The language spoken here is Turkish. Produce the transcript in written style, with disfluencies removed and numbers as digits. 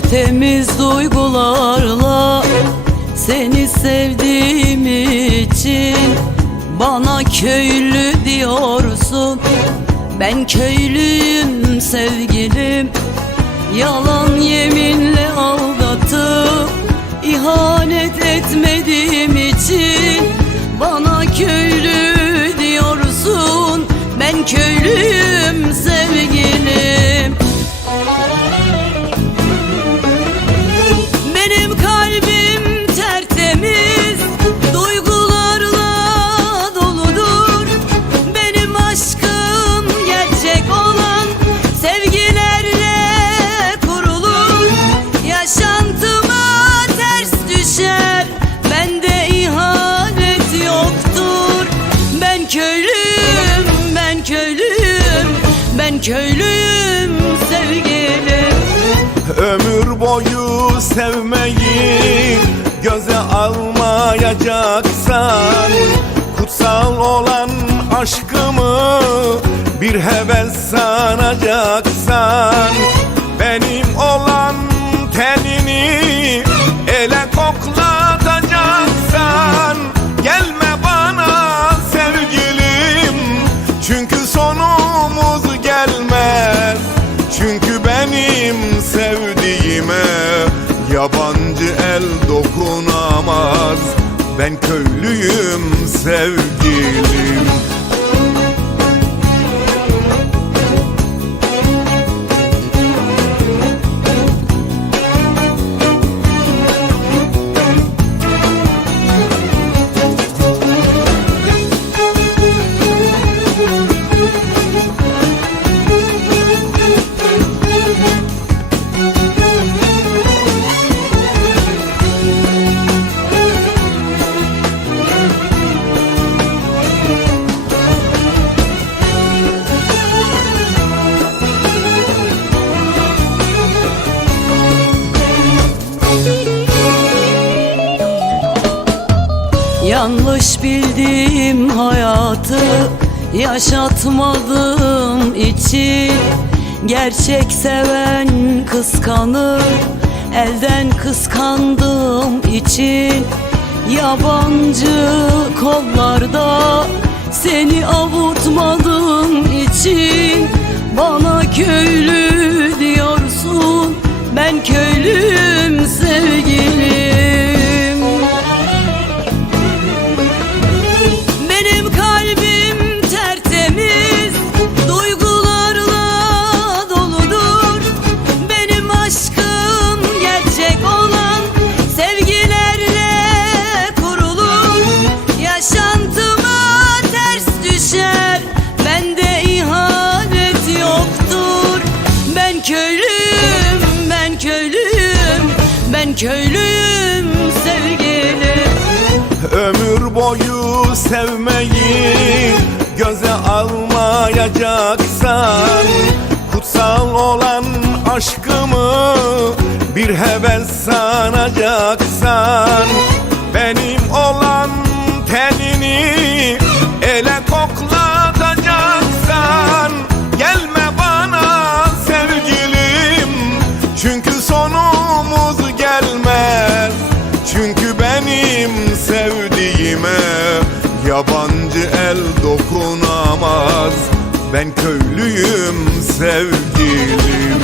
tertemiz duygularla seni sevdiğim için bana köylü diyorsun. Ben köylüyüm sevgilim, yalan yeminle aldatıp ihanet etmediğim için bana köylü diyorsun. Ben köylüyüm sevgilim. Benim kalbim tertemiz duygularla doludur. Benim aşkım gerçek olan sevgilerle kurulur. Yaşantıma ters düşer, bende ihanet yoktur. Ben köylüyüm, ben köylüyüm, ben köylüyüm sevgilim. Ömür boyu sevmeyi göze almayacaksan, kutsal olan aşkımı bir heves sanacaksan, benim olan tenini ele koklatacaksan, gelme bana sevgilim, çünkü sonumuz gelmez. Çünkü benim sevdiğime yabancı el dokunamaz. Ben köylüyüm sevgilim. Yanlış bildiğim hayatı yaşatmadığım için gerçek seven kıskanır. Elden kıskandığım için yabancı kollarda seni avutmadığım için bana köylü diyorsun. Ben köylüyüm sevgilim. Benim kalbim tertemiz duygularla doludur. Benim aşkım gerçek olan sevgilerle kurulur. Yaşantıma ters düşer, bende ihanet yoktur. Ben köylüyüm, ben köylüyüm, ben köylüyüm sevgilim. Ömür boyu sevmeyi göze almayacaksan, kutsal olan aşkımı bir heves sanacaksan, benim olan tenini ele koklatacaksan, gelme bana sevgilim, çünkü sonumuz gelmez. Çünkü benim sevdiğime yabancı el dokunamaz. Ben köylüyüm sevgilim.